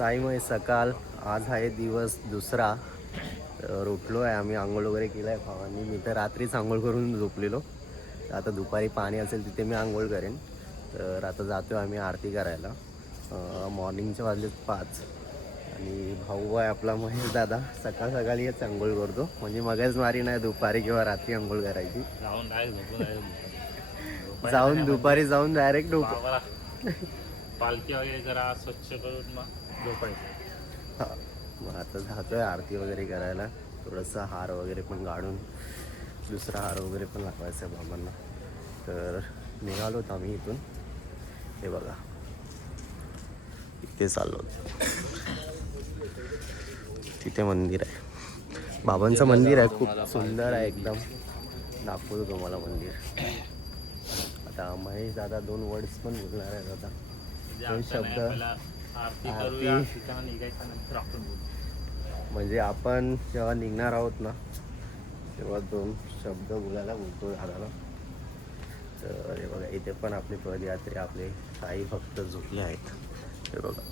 साईमय सकाळ. आज आहे दिवस दुसरा. तर उठलो आहे आम्ही, आंघोळ वगैरे केलं आहे भावांनी. मी तर रात्रीच आंघोळ करून झोपलेलो. आता दुपारी पाणी असेल तिथे मी आंघोळ करेन. तर आता जातो आहे आम्ही आरती करायला. मॉर्निंगचे वाजलेत 5 आणि भाऊ आहे आपला महेश दादा सकाळ सकाळी येत आंघोळ करतो. म्हणजे मगच मारी नाही दुपारी किंवा रात्री आंघोळ करायची. दुपारी जाऊन डायरेक्ट पालखी वगैरे जरा स्वच्छ करून मग झोपायचं. हां, मग आता जातोय आरती वगैरे करायला. थोडंसं हार वगैरे पण काढून दुसरा हार वगैरे पण लागवायचा आहे बाबांना. तर निघालोत आम्ही इथून. हे बघा इथे चाललो. तिथे मंदिर आहे, बाबांचं मंदिर आहे, खूप सुंदर आहे एकदम. दाखवतो तुम्हाला मंदिर. आता महेश दादा 2 वर्ड्स पण बोलणार आहेत. आता 2 शब्द म्हणजे आपण जेव्हा निघणार आहोत ना तेव्हा 2 शब्द बोलायला बोलतो दादाला. तर हे बघा इथे पण आपले पदयात्री आपले साई भक्त झोपले आहेत. हे बघा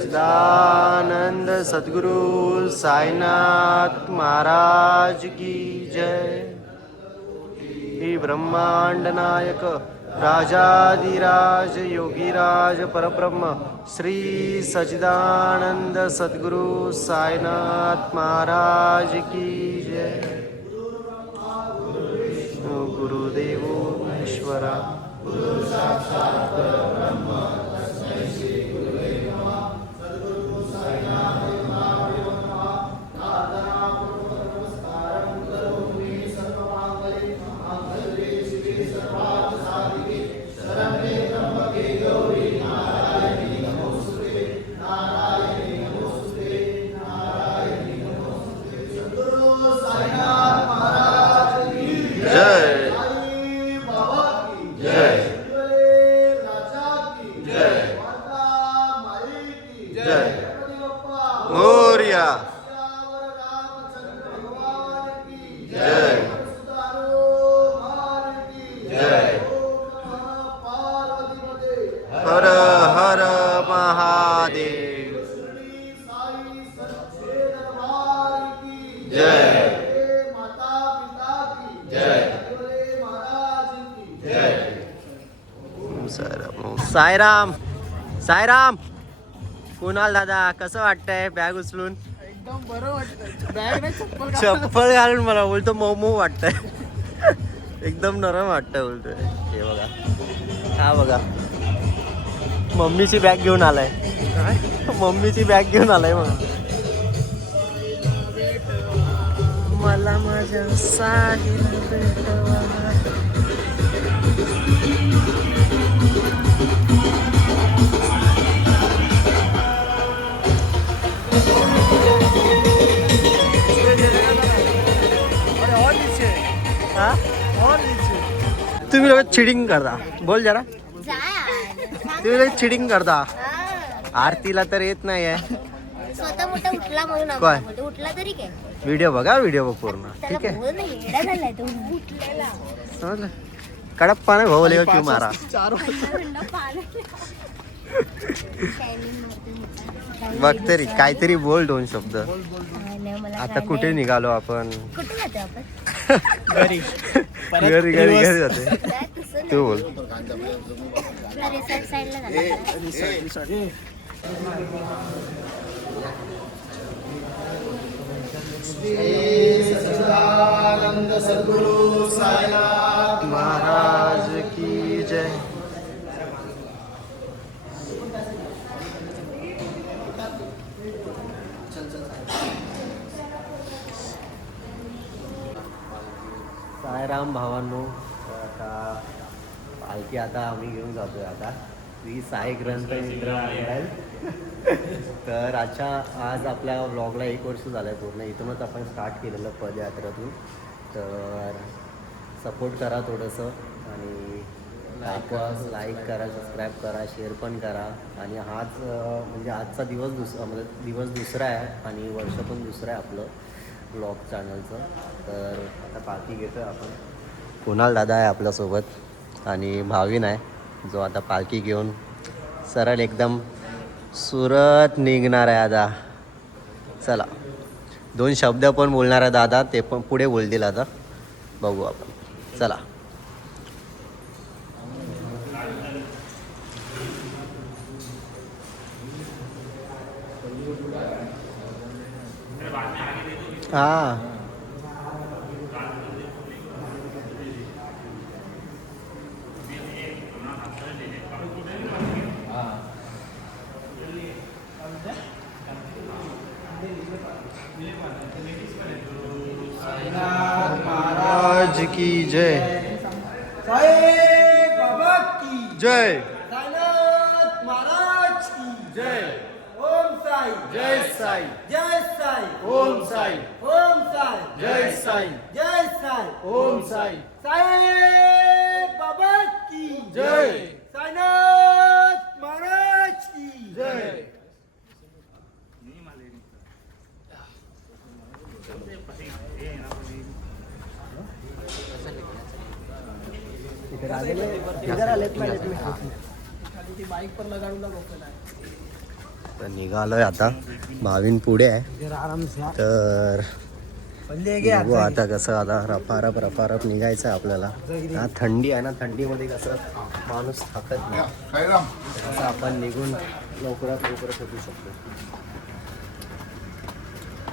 सच्चिदानंद सद्गुरु साईनाथ महाराज की जय. ही ब्रह्मांड नायक राजाधिराज योगीराज परब्रह्म श्री सच्चिदानंद सद्गुरु साईनाथ महाराज की जय. गुरुदेवो ईश्वरा गुरु साक्षात परब्रह्म तस्मै श्री गुरुवे नमः. हर हर महादेव. जय साईराम. साईराम. कुणाल दादा कसं वाटतंय बॅग उचलून? एकदम बरं वाटतंय. बॅग नाही चप्पल घालून मला बोलतो मोमो वाटतंय. एकदम नरम वाटतंय बोलतोय. हे बघा, हा बघा मम्मीची बॅग घेऊन आलाय. मम्मीची बॅग घेऊन आलाय मग. मला माझ्या साहिल भेटवा. तुम्ही लोक चिडिंग करता. बोल जरा. तुम्ही चिडिंग करता. हा. आरतीला तर येत नाही आहे. स्वतः मोठा उठला म्हणून काय? आपण बोलतो. उठला तरी काय व्हिडिओ बघा, व्हिडिओ बघ पूर्ण. त्याला ठीक आहे, बोल नाही येडा झालाय तो उठलेला समजलं. कडप्पा नाही भाऊ लेव क्यू मारा. 4 वाजता बघ तरी काहीतरी बोल 2 शब्द. मला आता कुठे निघालो आपण? कुठे जातो आपण घरी घरी घरी घरी जाते. काय तसं तू बोल. नाही रिसॉर्ट साईडला जातो सच्चिदानंद सद्गुरु साईनाथ महाराज की जय. साईराम भावांनो, तर आता पालखी आता आम्ही घेऊन जातोय. आता श्री साई ग्रंथ इंद्र महाराज. तर आज आपल्या ब्लॉगला 1 वर्ष झालं आहे पूर्ण. इथूनच आपण स्टार्ट केलेलं पदयात्रेतून. तर सपोर्ट करा थोडंसं आणि लाईक करा, सबस्क्राईब करा, शेअर पण करा. आणि हाच म्हणजे आजचा दिवस दुसरा आहे आणि वर्ष पण दुसरं आहे आपलं ब्लॉग चॅनलचं. तर आता पालखी घेतो आहे आपण. कुणाल दादा आहे आपल्यासोबत आणि भाविन आहे जो आता पालखी घेऊन सरळ एकदम सुरत निघणार आहे. आता चला 2 शब्द पण बोलणार आहे दादा, ते पण पुढे बोलतील. आता बघू आपण, चला. हां महाराज की जय. साई बाबा की जय. साईनाथ महाराज की जय. ओम साई जय साई. जय साई ओम साई. ओम साई जय साई. जय साई ओम साई. साई बाबा की जय. साईनाथ महाराज की जय. बाइक पर लगाडून तर निघालोय आता. भाविन पुढे आहे. आराम से तर बघू आता कसं. आता रफारफ निघायचं आहे आपल्याला. हा थंडी आहे ना, थंडीमध्ये कसं माणूस थकत नाही. तसं आपण निघून लवकरात पोहोचू शकतो.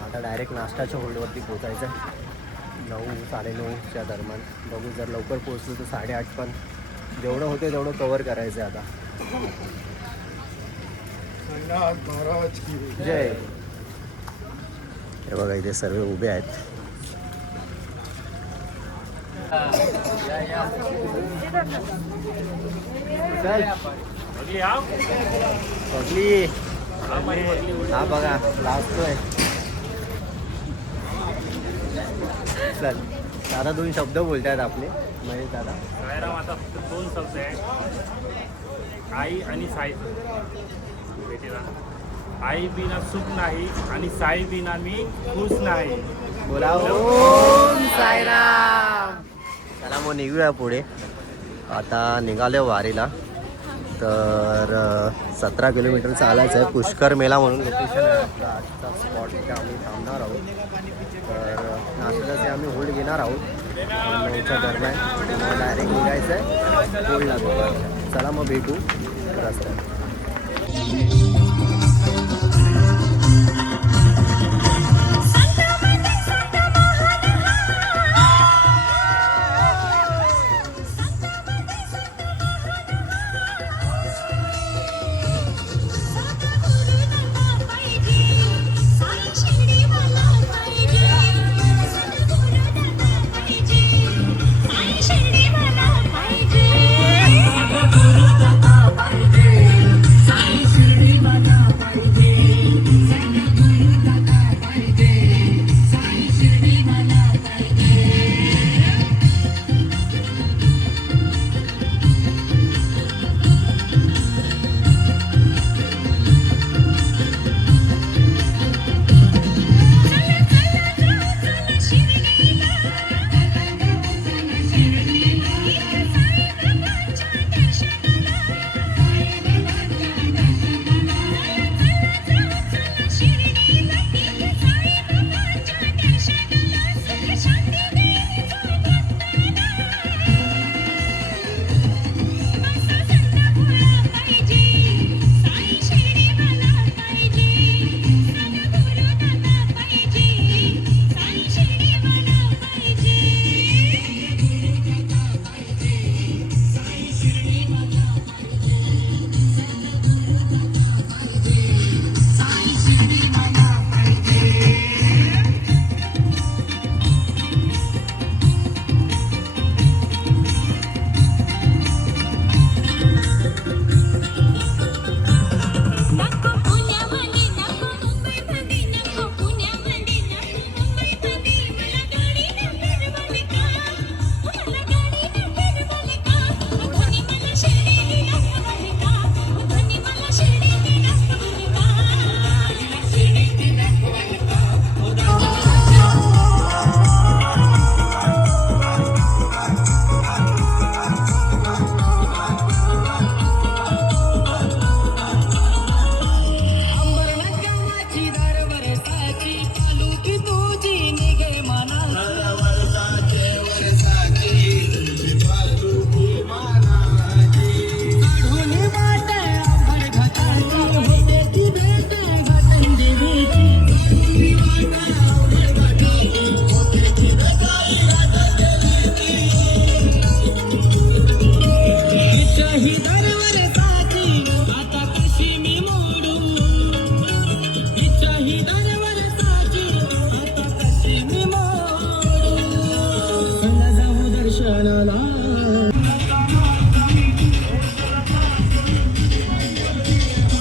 आता डायरेक्ट नाश्त्याच्या होल्डवरती पोचायचं आहे 9-9:30च्या दरम्यान. बघू जर लवकर पोहोचलो तर 8:30 पण. जेवढं होते तेवढं कवर करायचं आहे आता. महाराज की जय. हे बघा इथे सर्व उभे आहेत. चल बघली. हा बघा लाजतोय. चल दादा 2 शब्द बोलतायत आपले महेश दादा. साईराम. आता फक्त 2 शब्द आहे, आई आणि साई भेटीला. आई बिना सुख नाही आणि साई बिना मी खुश नाही. बोला ओम साईराम. चला मग निघूया पुढे. आता निघालो वारीला. तर 17 किलोमीटर चालायचं आहे. पुष्कर मेला म्हणून लोकेशन आहे आपला आजचा स्पॉट. इथे आम्ही थांबणार आहोत. तर नाश्त्याचे आम्ही होल्ड घेणार आहोत 9च्या दरम्यान. डायरेक्ट निघायचं आहे होल्डला. चला मग भेटू रस्त्यात. साई शिर्डी मला पाहिजे.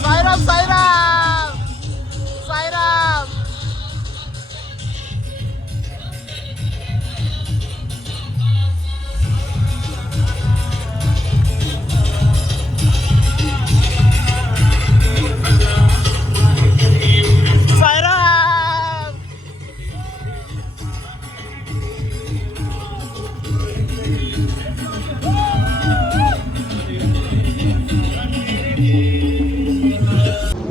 साईराम साईराम साईराम. साईराम.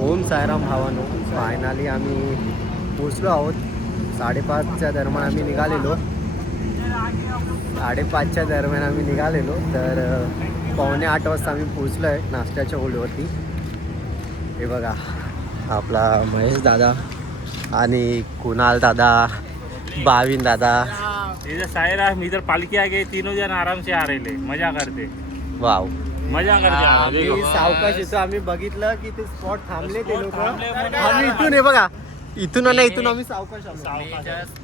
ओम साईराम भावानो, फायनली आम्ही पोचलो आहोत. 5:30च्या दरम्यान आम्ही निघालेलो. 5:30च्या दरम्यान आम्ही निघालेलो तर 7:45 वाजता आम्ही पोचलो आहे नाश्त्याच्या होल्डवरती. हे बघा आपला महेश दादा आणि कुणाल दादा, भाविन दादा. इधर सायराम, इधर पालकी आगे, तीनों जन आराम से आ रहे, मजा करते. वाव. मजा करते. आम्ही सावकाश येतो. आम्ही बघितलं की ते स्पॉट थांबले ते लोक. थांबले. आम्ही इथून हे बघा इथून नाही इथून आम्ही सावकाश आलो.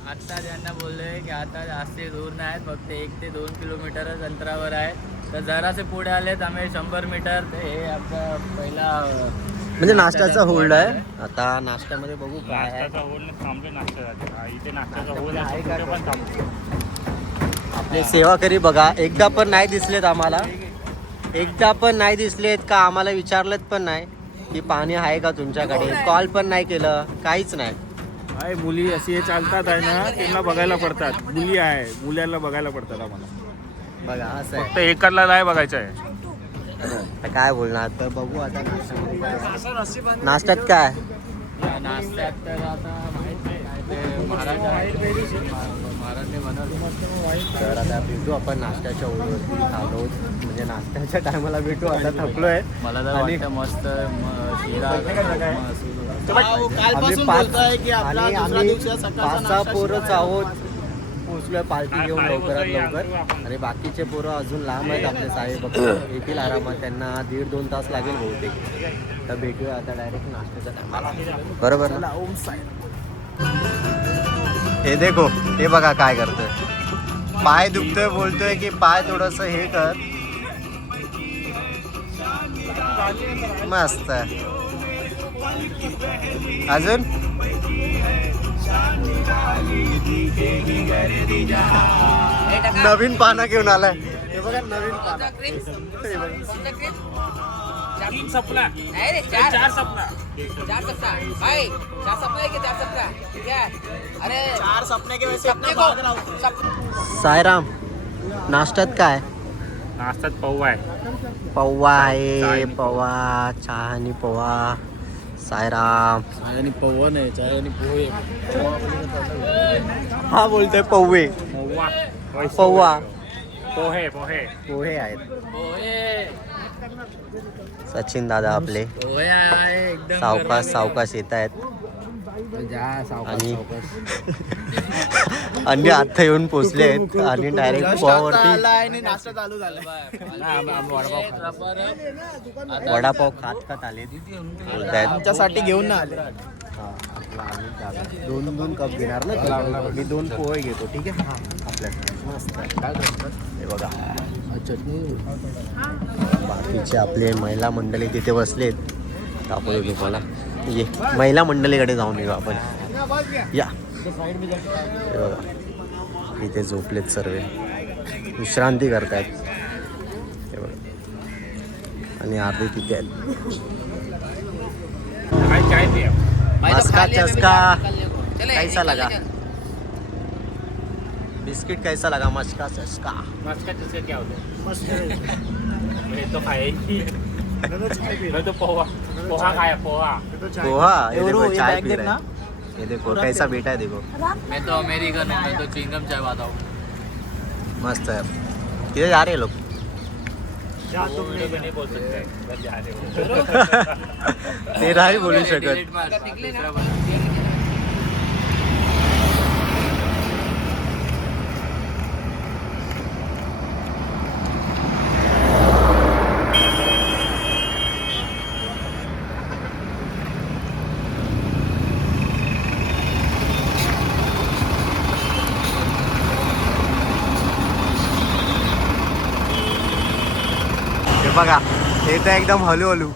आता त्यांना बोललोय की आता जास्त दूर नाही आहेत, फक्त 1 ते 2 किलोमीटरच अंतरावर आहे. तर जरासे पुढे आलेत आम्ही 100 मीटर. तर हे आपला पहिला म्हणजे नाश्त्याचा होल्ड आहे. आता नाश्त्यामध्ये बघू काय आहे. नाश्त्याचा होल थांबले नाश्त्यासाठी. इथे नाश्त्याचा होल आहे का? पण थांबतो. आपले सेवाकरी बघा एकदा पण नाही दिसलेत आम्हाला. एकदा पण नाही दिसलेत का आम्हाला विचारलेत पण नाही की पाणी आहे का तुमच्याकडे. कॉल पण नाही केलं, काहीच नाही. आहे मुली अशी हे चालतात आहे ना, त्यांना बघायला पडतात. मुली आहे, मुलांना बघायला पडतात आम्हाला. बघा असं आहे. फक्त एकाला नाही बघायचं आहे. आता काय बोलणार. तर बघू आता नाश्त्यामध्ये काय आहे. नाश्त्यात काय नाश्त्यात तर आता माहित नाही काय ते महाराज महाराजने बनवलं. तर आता भेटू आपण नाश्त्याच्या ओळीवरती आलो. म्हणजे नाश्त्याच्या टायमाला भेटू. आता थकलोय. मला तर आणि- वाटतं मस्त शिरा आम्ही कालपासून पाच बोलताय की आपला आणि दुसरा आम्ही दिवशी सकाळचा 5-6 नाश्ता पोरच शिरा आहोत. पोचलोय पार्टी घेऊन लवकरात लवकर. आणि बाकीचे पोरं अजून लांब आहेत. आपले साहेब येतील आरामात. त्यांना 1.5-2 तास लागेल बहुतेक. तर भेटूया आता डायरेक्ट नाश्त्याच्या टायमाला. बरोबर ना. ओम साई. हे देखो हे बघा काय करतोय. पाय दुखतोय बोलतोय की पाय थोडस हे कर. मस्त आहे. अजून नवीन पाना घेऊन आलाय. हे बघा नवीन पाना. हे बघा. तीन सपना. नहीं रे, चार सपना भाई, 4 सपना है कि 4 सपना क्या है? अरे 4 सपने के वैसे सपने को साईराम, नाश्त्यात काय. नाश्त्यात पौवा आहे. पौवा आहे. पौवा चहा आणि पोहा. साईराम आणि पवन आहे चाय आणि पोहे. हा बोलतोय पौवे. पौवा. पौवा पोहे पोहे. पोहे आहेत. पोहे सचिन दादा आपले पोहे आहे एकदम सावकाश सावकाश येत आहेत. आणि आणि आता येऊन पोचले आहेत आणि डायरेक्ट पोहावरती आणि नाश्ता चालू झाला. वडापाव खात आले बोलतायत. आमच्यासाठी घेऊन ना आले. दोन कप घेणार ना. मी 2 पोहे घेतो ठीक आहे. आपल्यासाठी मस्त हे बघा. बाकीचे आपले महिला मंडळी तिथे बसलेत. दाखवतो तुम्हाला. ये महिला मंडळीकडे जाऊन येऊ आपण. या हे बघा इथे झोपलेत सर्व. विश्रांती करतायत. हे बघा आणि अर्धे तिथे आहेत. काय चाय पिया. मस्का चस्का कैसा लगा. बिस्किट कैसा लगा. मस्का चस्का. मस्का जैसे क्या होता है? मैं तो खाया ही. मैं तो पोहा खाया पोहा. पोहा. ये देखो ये चाय बैग पी रहा देखना. है. ये देखो कैसा बेटा है देखो. मैं तो अमेरिकन हूँ, मैं तो चिंगम चाय खाता हूँ. मस्त है. किधर जा रहे हैं लोग. वो वीडियो में नहीं बोल सकते. बस जा रहे हो. ते नाही बोलू शकत. डिलीट मार. दुसरा बन. हे बघा हे तर एकदम हलू हलू.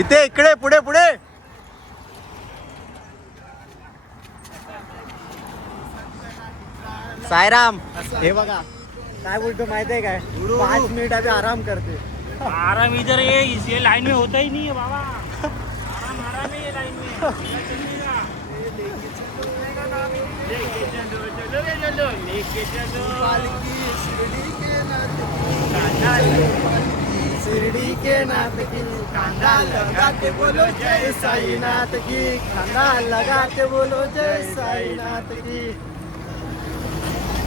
इथे इकडे पुढे पुढे. सायराम हे बघा काय बोलतो माहिती आहे काय 5 मिनिट अभी आराम करते. आराम इधर ये लाइन में होता ही नहीं है बाबा. आराम आराम है ये लाइन में. चलिएगा. लेके चलो चलो लेके चलो. शिरडी के नाथ की कांदा लगाते बोलो जय साईनाथ की. कांदा लगाते बोलो जय साईनाथ की.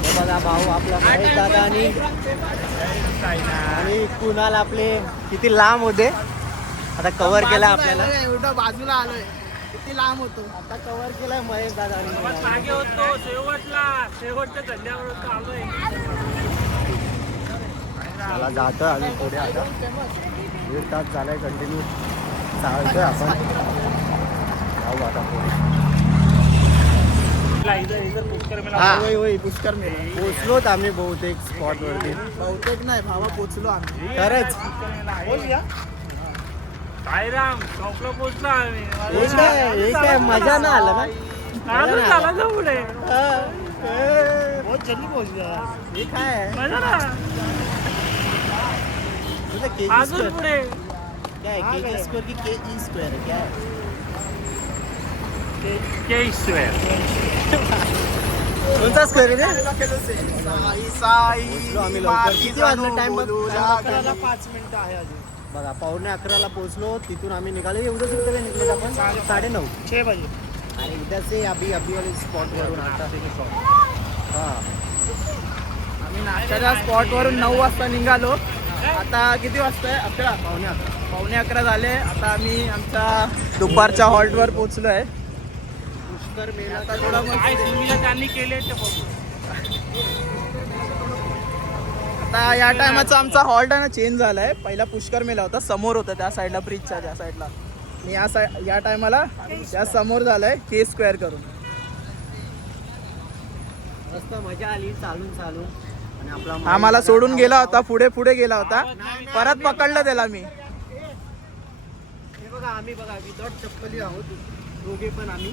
हे बघा भाऊ आपला महेश दादा आणि कुणाल आपले किती लांब होते. आता कव्हर केला आपल्याला. एवढं बाजूला आलोय किती लांब होतो. आता कव्हर केलाय महेश दादा आवाज मागे होतो शेवटच्या धंद्यावर होतो आलोय. मला जातं अजून पुढे आता 1.5 तास झालाय कंटिन्यू चालतोय आपण. जाऊ आता पुढे. इधर पुष्कर मेला. हा होय होय पुष्कर मेला. पोचलोत आम्ही बहुतेक स्पॉट वरती. बहुतेक नाही भावा पोचलो आम्ही. खरंच साईराम चौकला पोचला आम्ही. हे काय मजा ना आलं ना. अजून झाला जाऊ पुढे. बहुत जल्दी पोहोचलो. हे काय आहे मजा ना. तुझं केजी अजून स्क्वेअर पुढे. काय केजी स्क्वेअर की केजी स्क्वेअर आहे काय. कोणता स्क्वेअर आहे रे. पोचलो आम्ही लवकर. किती वाजलं टाइम बघ. 5 मिनिटं आहे अजून. बघा 11:45 पोहोचलो. तिथून आम्ही निघालो. एवढं सुद्धा निघले आपण 9:30. 6 बजे. आणि इधर से अभी वाले स्पॉट वरून आता हा आम्ही नाश्त्याच्या स्पॉट वरून 9 वाजता निघालो. आता किती वाजता आहे 11. 11:15 झाले. आता आम्ही आमच्या दुपारच्या हॉल्टवर पोहोचलो आहे. पुष्कर मेला आता थोडा मग काय सुविधा त्यांनी केले ते बघू. आता या टायमाचा आमचा हॉल्ट आहे ना चेंज झालाय. पहिला पुष्कर मेला होता समोर होता त्या साईडला ब्रिजच्या त्या साईडला. आणि या टायमाला त्या समोर झालाय के स्क्वेअर करून. मस्त मजा आली चालून चालून. आणि आपला आम्हाला सोडून गेला होता पुढे गेला होता. परत पकडलं त्याला मी. हे बघा आम्ही बघा विदाउट चप्पली आहोत दोघे पण आम्ही.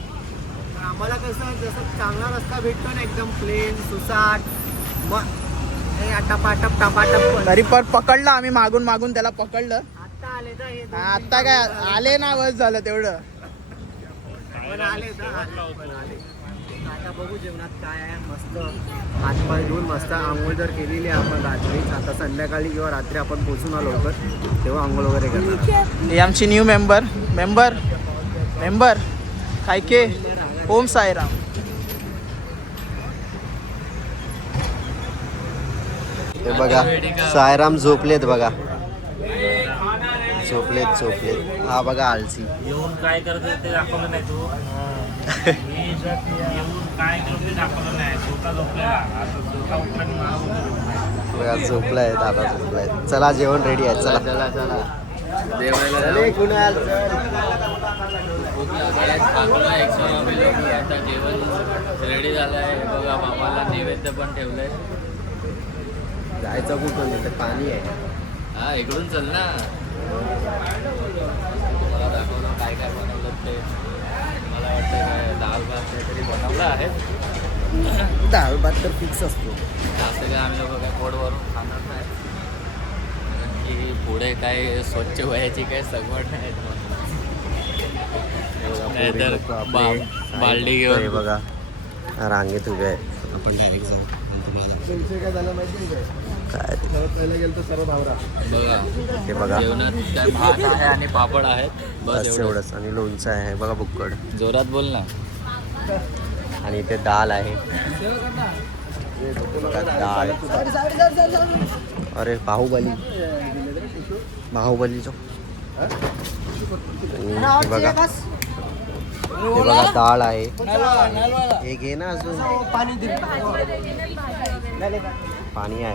तर आम्हाला कसं जसं चांगला रस्ता भेटतो ना एकदम प्लेन सुसाट मग टपाटप तरी पण पकडलं आम्ही मागून त्याला पकडलं. आता आले तर हे आता काय आले ना बस झालं तेवढं. पण आले तर आले. आता बघू जेवणात काय आहे. मस्त हातपाय धुवून मस्त आंघोळ जर केलेली आहे आपण रात्रीच. आता संध्याकाळी किंवा रात्री आपण पोचून आलो लवकर तेव्हा आंघोळ वगैरे करणार. ही आमची न्यू मेंबर काय के ओम साईराम. हे बघा सायराम झोपलेत बघा. झोपलेत. हा बघा आळसी. येऊन काय करत ते दाखवलं नाही तू. येऊन काय करत ते दाखवलं नाही. स्वतः झोपलेला. आता स्वतः उठला आणि मला बोलतो. बघा झोपलाय दादा झोपलाय. चला जेवण रेडी आहे. चला चले कुणाल. आता जेवण रेडी झालं आहे. बघा मामाला नैवेद्य पण ठेवलंय. जायचं कुठून इथे पाणी आहे. हा इकडून चल ना. मला दाखवलं काय काय बनवलं ते. मला वाटतं काय दाल भात काहीतरी बनवलं आहे. डाळ भात तर फिक्स असतो. जास्त काय आम्ही लोक काय पोटभरून खाणार नाही. कारण की पुढे काय स्वच्छ व्हायची काही सगवड नाही. नाहीतर बालडी हे घेऊन बघा रांगेत उभे आहे. आपण डायरेक्ट जाऊ. काय झालं माहिती काय पहिलं गेलं तर सर्व भावरा. बघा हे बघा जेवणात काय भात आहे आणि पापड आहेत. बस बस एवढंच. एवढंच. आणि लोणचं आहे बघा बुक्कड. जोरात बोल ना. आणि इथे डाळ आहे. बघा डाळ. अरे बाहुबलीचो. आणि हे बघा डाळ आहे. हे घे ना अजून पाणी आहे.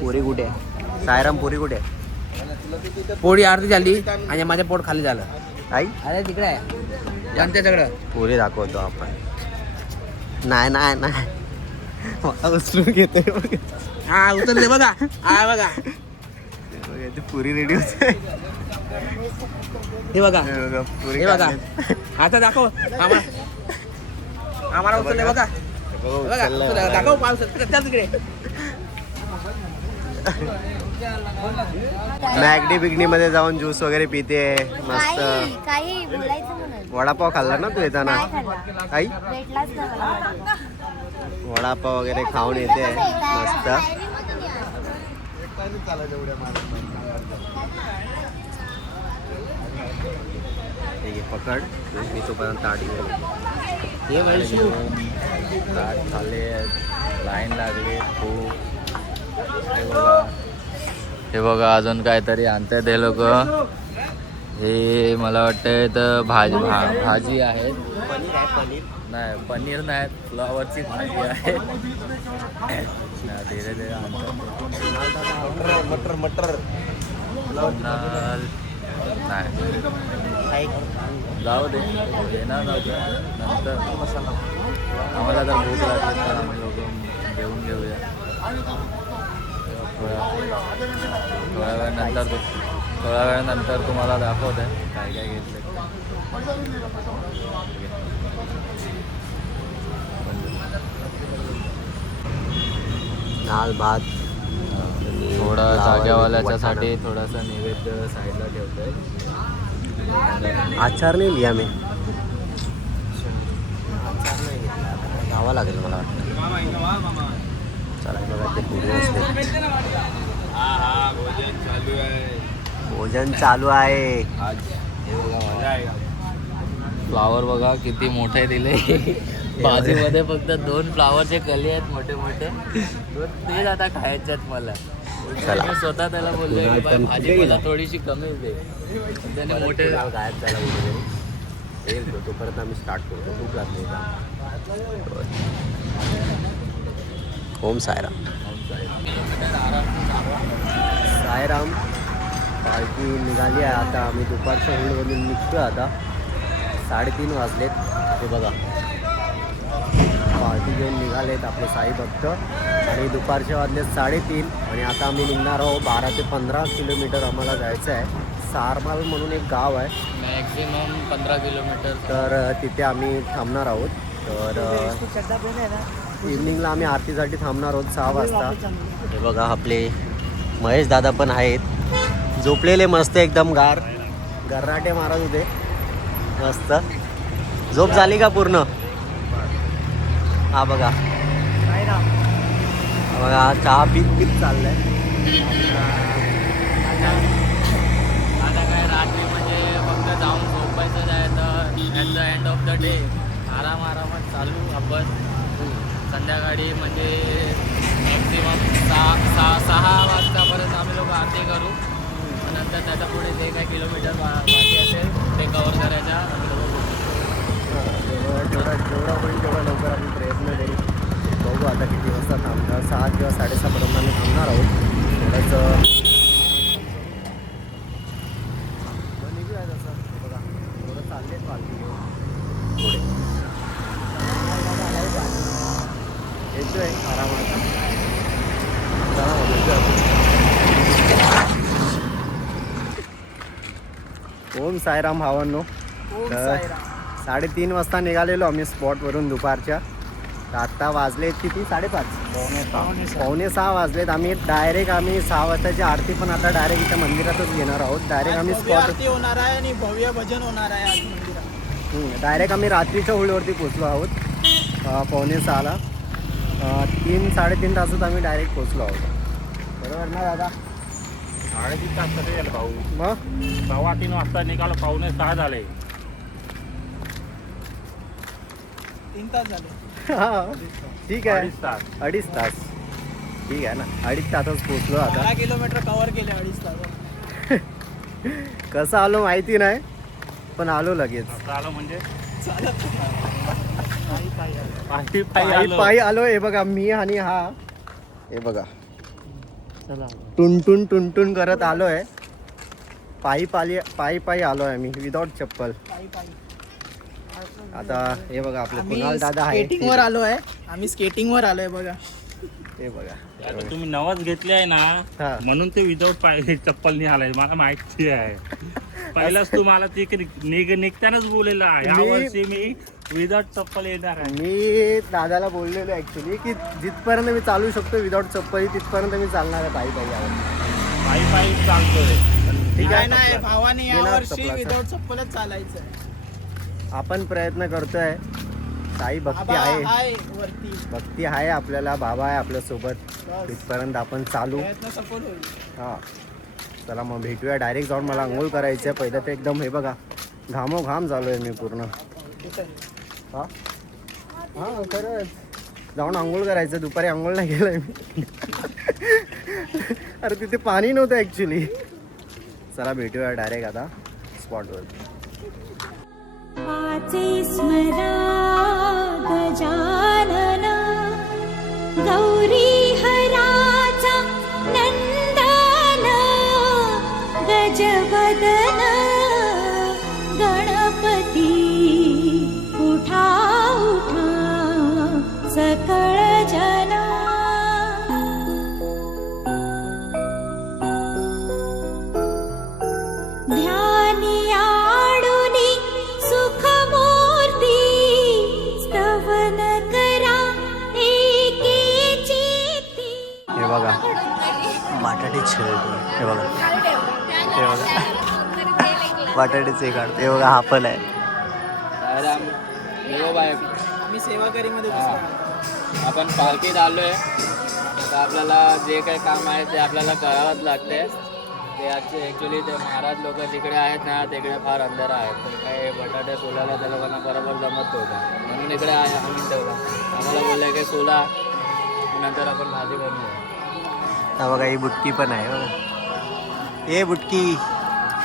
पुरी कुठे आहे सायराम. पुरी कुठे आहे. पोळी अर्धी झाली आणि माझं पोट खाली झालं. आई अरे तिकडे आहे त्यांच्या सगळं. पुरी दाखवतो आपण. नाही नाही नाही मला उचलून घेते हा उतरले बघा हा बघा ती पुरी रेडी होते हे बघा पुरी हे बघा आता दाखव आम्हाला उतरले बघा बघा दाखव पाऊस त्या तिकडे मॅगडी बिगडी मध्ये जाऊन ज्यूस वगैरे पिते मस्त काही बोलायचं म्हणून वडापाव खाल्ला ना तू येताना काय खाल्ला आई भेटलाच ना मला वडापाव. वडापाव वगैरे खाऊन येते मस्त ठीक आहे पकड मी तोपर्यंत ताट घेऊन हे वैशू ताट खाल्ले लाईन लागली खूप हे बघा अजून काहीतरी आणतात हे लोक हे मला वाटतं तर भाजी आहे पनीर आहे पनीर नाही पनीर नाही फ्लॉवरची भाजी आहे धीरे धीरे आणतात मटर मटर नाही जाऊ दे येणार नव्हतं नंतर आम्हाला जर भूक लागली तर आम्ही लोक जेवून घेऊया थोड्या वेळानंतर तुम्हाला दाखवते काय काय घेतलं दाल भात थोडा जाग्यावाल्याच्यासाठी थोडासा नैवेद्य साईडला ठेवतोय आचार नाही लिहा मी घ्यावा लागेल मला वाटतं चला बघा ते पुढे असते भोजन चालू आहे फ्लावर बघा किती मोठे दिले बाजूमध्ये फक्त 2 फ्लावरचे कली आहेत मोठे मोठे तेच आता खायचे आहेत मला मी स्वतः त्याला बोलले की बाई भाजी मला थोडीशी कमी दे त्याने मोठे गायब झाला वगैरे तो परत आम्ही स्टार्ट करतो खूप लागले ओम सायराम सायराम पार्टी निघाली आहे आता आम्ही दुपारच्या होळीमधून निघतो आता 3:30 वाजलेत हे बघा पार्टी घेऊन निघालेत आपले साई भक्त आणि दुपारचे वाजलेत 3:30 आणि आता आम्ही निघणार आहोत 12 ते 15 किलोमीटर आम्हाला जायचं आहे सारमाल म्हणून एक गाव आहे मॅक्झिमम 15 किलोमीटर तर तिथे आम्ही थांबणार आहोत तर इव्हनिंगला आम्ही आरतीसाठी थांबणार आहोत 6 वाजता हे बघा आपले महेश दादा पण आहेत झोपलेले मस्त एकदम गर्राटे मारत होते मस्त झोप झाली का पूर्ण हा बघा चहा पीत चाललाय आता काय रात्री म्हणजे फक्त जाऊन झोपायचं आहे तर at the end of the day आरामात चालू आपण संध्याकाळी म्हणजे मॅक्झिमम 6 वाजतापर्यंत आम्ही लोक आरती करू नंतर त्याच्या पुढे जे काही किलोमीटर बाकी असेल ते कवर करायच्या जेवढा होईल तेवढा लवकर आम्ही प्रयत्न करू बघू आता किती वाजता थांबणार 6 किंवा 6:30 पर्यंत आम्ही थांबणार आहोत थोडंसं निघूया तसं बघा थोडं चाललेच पालखी पुढे येतोय आरामात ओम साईराम भावांनो तर 3:30 वाजता निघालेलो आम्ही स्पॉटवरून दुपारच्या तर आत्ता वाजलेत किती 5:30 पावणे 6 वाजलेत आम्ही 6 वाजताची आरती पण आता डायरेक्ट इथं मंदिरातच घेणार आहोत डायरेक्ट आम्ही स्पॉट होणार आहे आणि भव्य भजन होणार आहे आज मंदिरात डायरेक्ट आम्ही रात्रीच्या होळीवरती पोचलो आहोत पावणे 6ला 3-3.5 तासात आम्ही डायरेक्ट पोचलो आहोत बरोबर ना दादा 3:30 तास तरी झालं भाऊ मग 3:15 वाजता निघालो 5:45 झाले 3 तास झाले हा ठीक आहे 2.5 तास 2.5 तास ठीक आहे ना 2.5 तासच पोचलो आता 12 किलोमीटर कव्हर केले 2.5 तास कसं आलो माहिती नाही पण आलो लगेच असं आलं म्हणजे पायी आलो हे बघा मी आणि हा हे बघा टुनटुन करत आलोय पायी आलोय मी विदाउट चप्पल आता हे बघा आपले आम्ही कुणाल दादा आहे स्केटिंग वर आलो आहे. आम्ही स्केटिंग वर आलोय बघा. ते बघा आता तुम्ही नवाज घेतले आहे हा. ना म्हणून ते विदाऊट पाय चप्पल नाही आलाय मला माहिती आहे. पहिलाच तुम्हाला ते निघतानाच बोललेला या मी- वर्षी मी विदाऊट चप्पल येणार आहे. मी दादाला बोललेलो ऍक्च्युली की जिथपर्यंत मी चालू शकतो विदाऊट चप्पल तिथपर्यंत मी चालणार आहे पायी पायी यावर. पायी पायी चालतोय. ठीक नाही आहे नाही भावाने या बिना वर्षी चपलाचा. विदाऊट चप्पलच चालायचं. आपण प्रयत्न करतोय. साई भक्ती बाबा आहे आहे वरती. भक्ती आहे आपल्याला बाबा आहे आपल्यासोबत बस. तिथपर्यंत आपण चालू. प्रयत्न सफल होईल. हा चला मग भेटूया. डायरेक्ट जाऊन मला आंघोळ करायचं आहे. पहिलं ते एकदम हे बघा घामोघाम झालो आहे मी पूर्ण. कुठे? हा हां खरंच जाऊन आंघोळ करायचं. दुपारी आंघोळ नाही केलं मी. अरे तिथे पाणी नव्हतं ॲक्च्युली. चला भेटूया डायरेक्ट आता स्पॉटवर. वाचे स्मरा गजानन गौरी हराचा नंदन गजवदन गणपती उठा उठा सकळ जना ध्यानी आडुनी सुखमूर्ती स्तवन करा एके चित्ती. हे बघा बटाटे खेळतो. हे बघा हे बघा बटाट्याचे काढतो. हे बघा हा पण आहे. आम्ही सेवाकरीमध्ये दिसतो. आपण पालखीत आलोय तर आपल्याला जे काही काम आहे ते आपल्याला करावंच लागते. ते आजचे ॲक्च्युली ते महाराज लोक जिकडे आहेत ना तिकडे फार अंधार आहेत. तर काही बटाटे सोलायला त्या लोकांना बरोबर जमत नव्हतं म्हणून इकडे आणून ठेवला. आम्हाला बोललं की सोला नंतर आपण भाजी बनवूया. हा बघा ही बुटकी पण आहे बघा. हे बुटकी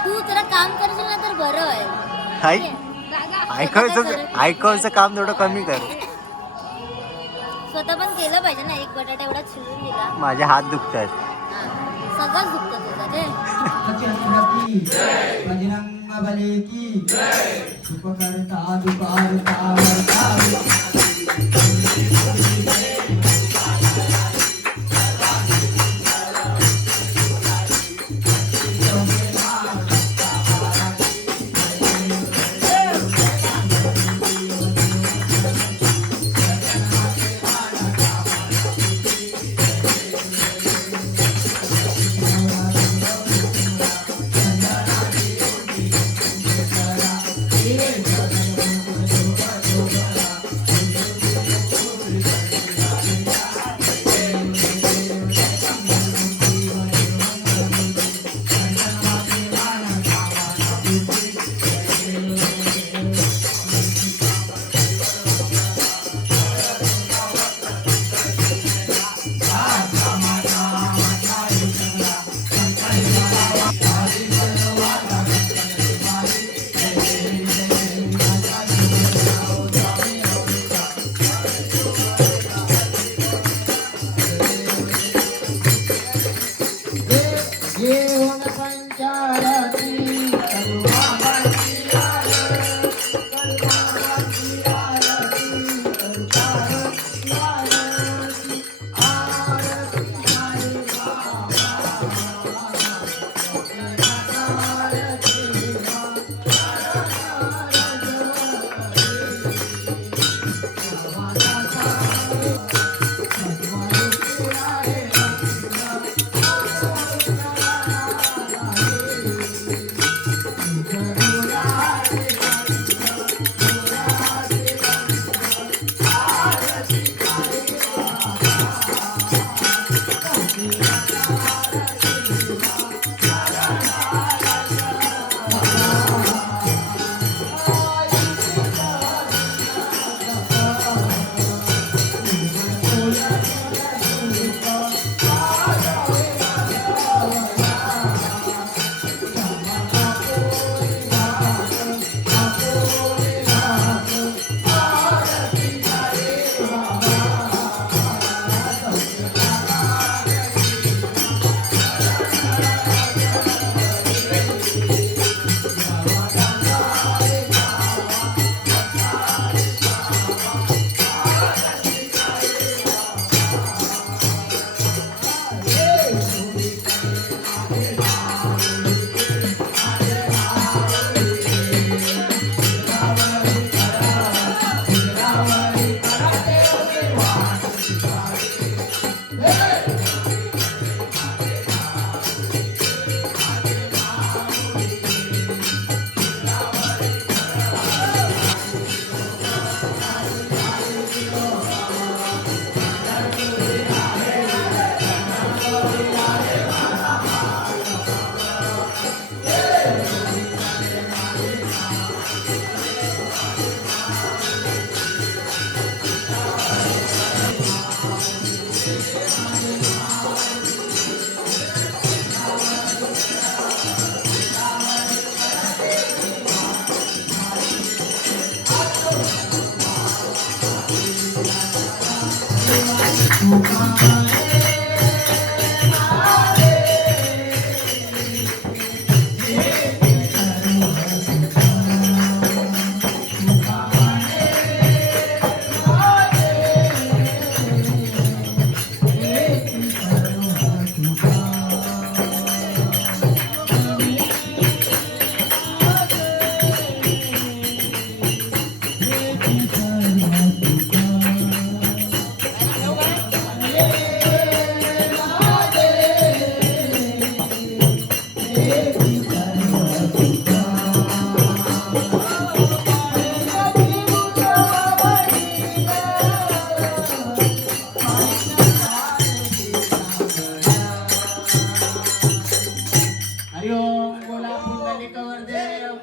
तू जरा काम करशील ना तर बरं आहे. ऐकायचं काम थोडं कमी कर. स्वतः पण केलं पाहिजे ना. एक बटाटा एवढा चिरून दिला. माझे हात दुखतात. हा. सगळंच दुखतं तुझं ते. बजरंग बली की सुख करता दुपारता वर्ता हरिओम बोला पुंडलिकवर देव.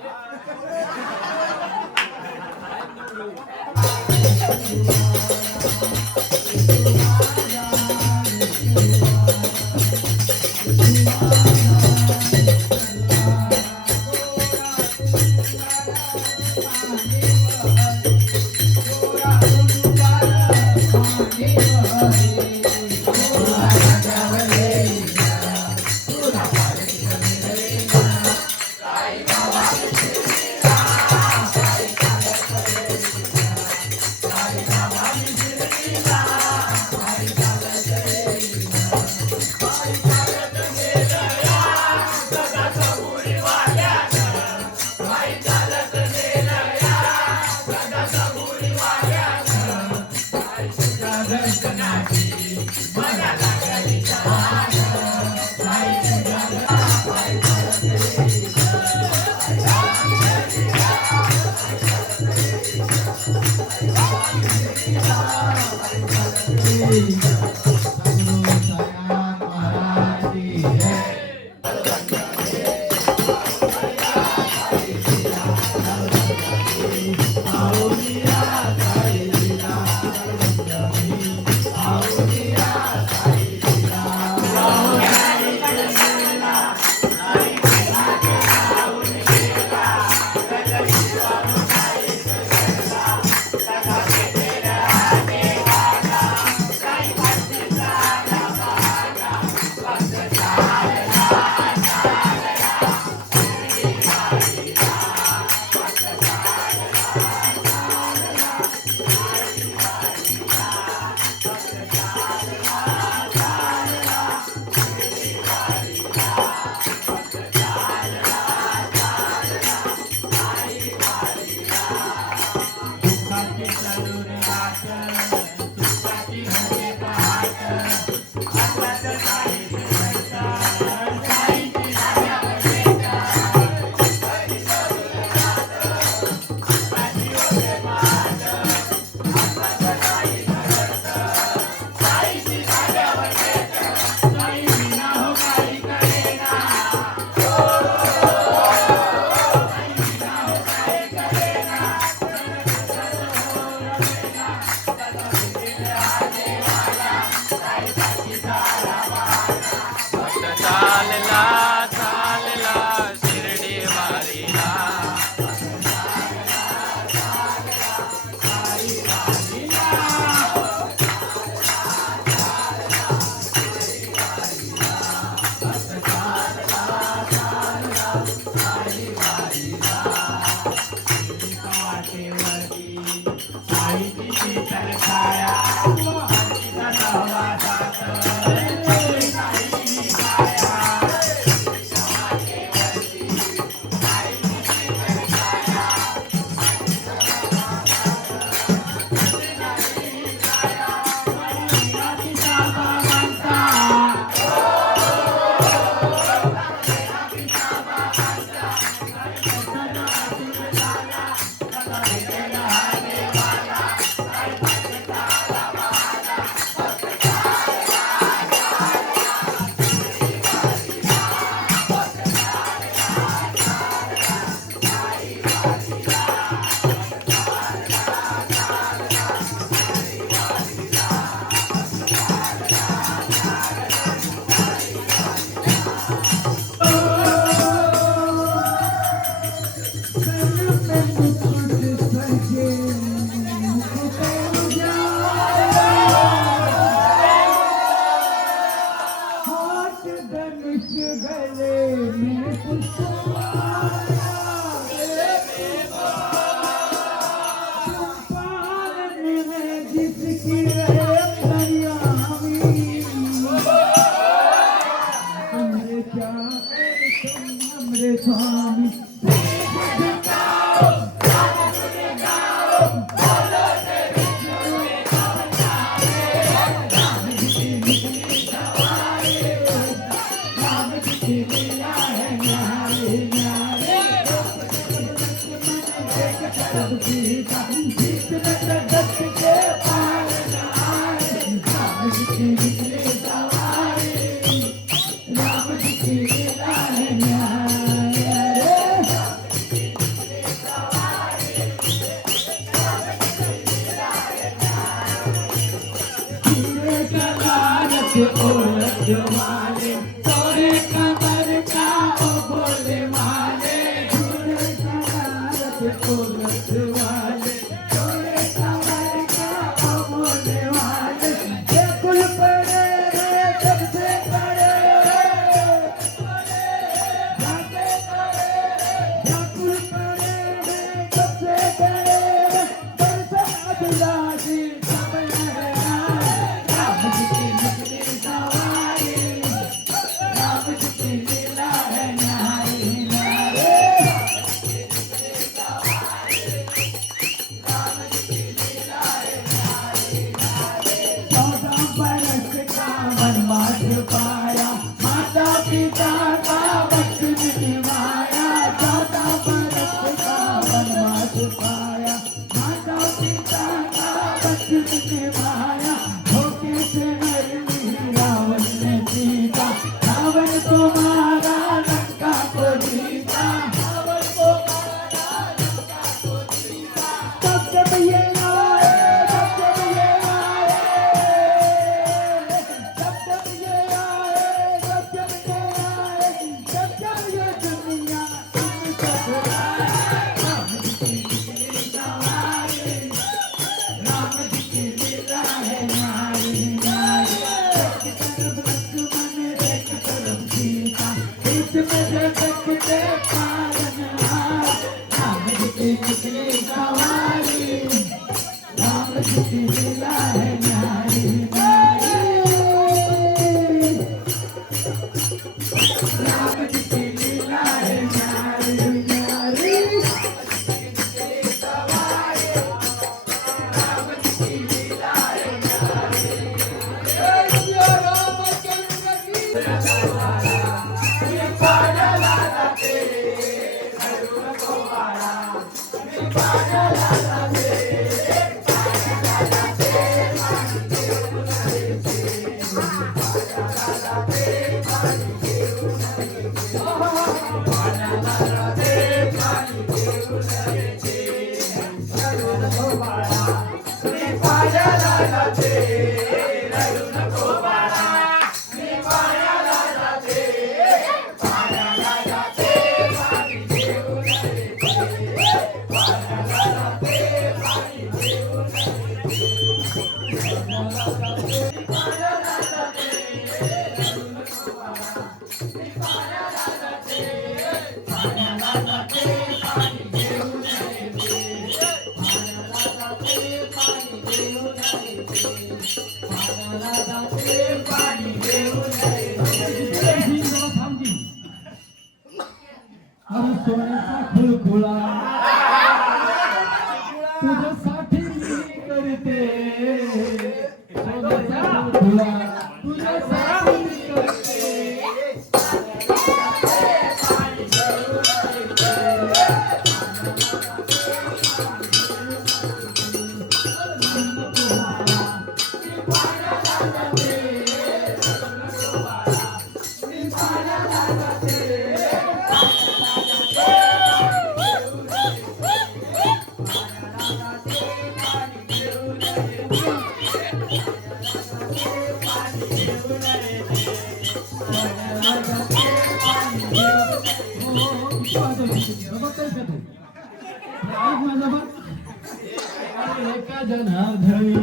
एका जनार्दनी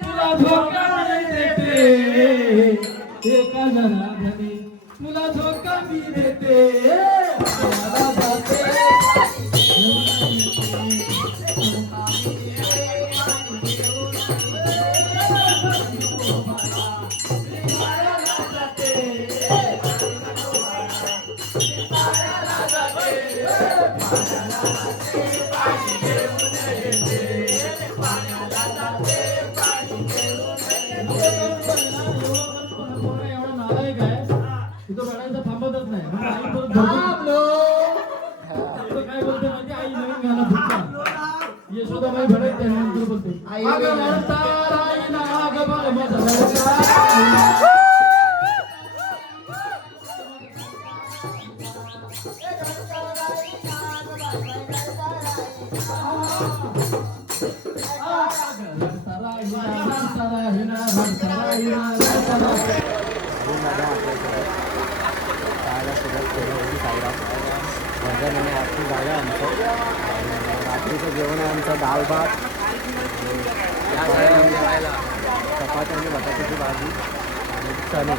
तुला धोका मी देते, एका जनार्दनी तुला धोका मी देते, मला जाते थांबतच नाही. अजून दादा आपल्याकडे खायला सुरुवात केली होती साईराम भजन आणि आरती झालं आमचं. रात्रीचं जेवण आहे आमचं दाल भात चपाती आणि बटाट्याची भाजी आणि चणे.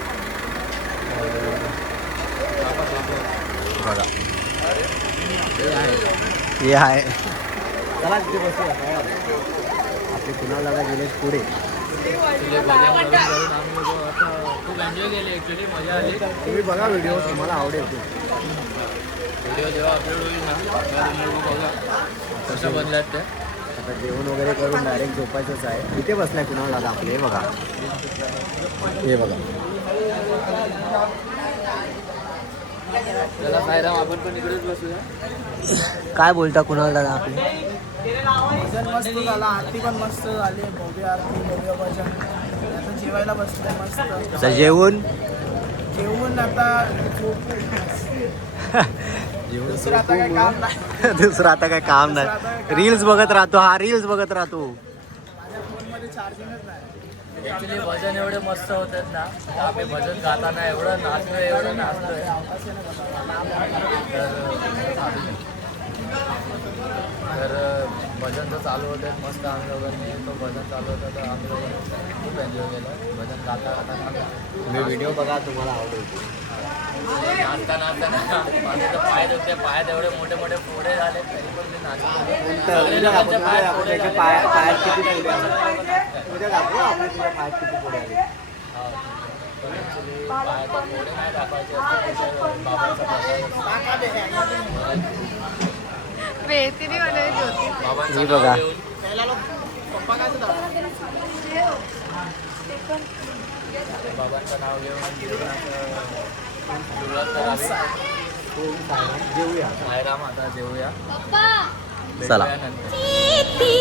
बघा हे आहे. चला तिथे बसूया. आपले कुणाल दादा गेले पुढे. खूप एन्जॉय केली ॲक्च्युली, मजा आली. तुम्ही बघा व्हिडिओ, तुम्हाला आवडेल. व्हिडिओ जेव्हा अपलोड होईल ना तेव्हा तुम्ही बघा कशा बदल्यात त्या. आता जेवण वगैरे करून डायरेक्ट झोपायचंच आहे. इथे बसलाय कुणाल दादा आपले. हे बघा हे बघा. त्याला साईराम आपण पण इकडेच बसूया. काय बोलता कुणाल दादा आपले. भजन मस्त झाला, आरती पण मस्त झाली. भव्य आरती, भव्य भजन. आता जेवायला बसले मस्त. आता जेवून आता दुसरं आता काही काम नाही. दुसरं आता काय काम नाही. रील्स बघत राहतो हा, रील्स बघत राहतो. माझ्या फोनमध्ये चार्जिंगच नाही. ॲक्च्युली भजन एवढे मस्त होतात ना, आम्ही भजन गाताना एवढं नाचलोय तर भजन तर चालू होते मस्त. आम्ही दोघांनी तो भजन चालू होता तर आम्ही दोघांनी खूप एन्जॉय केलं. भजन गाता तुम्ही व्हिडिओ बघा, तुम्हाला आवडेल. नाचताना माझे तर पाय दुखते. पायात एवढे मोठे मोठे फोडे झाले तरी पण मी नाचतो. सगळे लोकांचे पाय फोडे झाले. पायात किती पुढे आले. उद्या दाखवू आपण तुझ्या पायात किती पुढे आले. पण ॲक्च्युली पायाचे फोडे नाही दाखवायचे असते. बाबांचा हे बघा. बाबांचं नाव घेऊन सुरुवात करावी. जेवूया. साईराम आता जेवूया. चला. भेटूया नंतर. चित्ती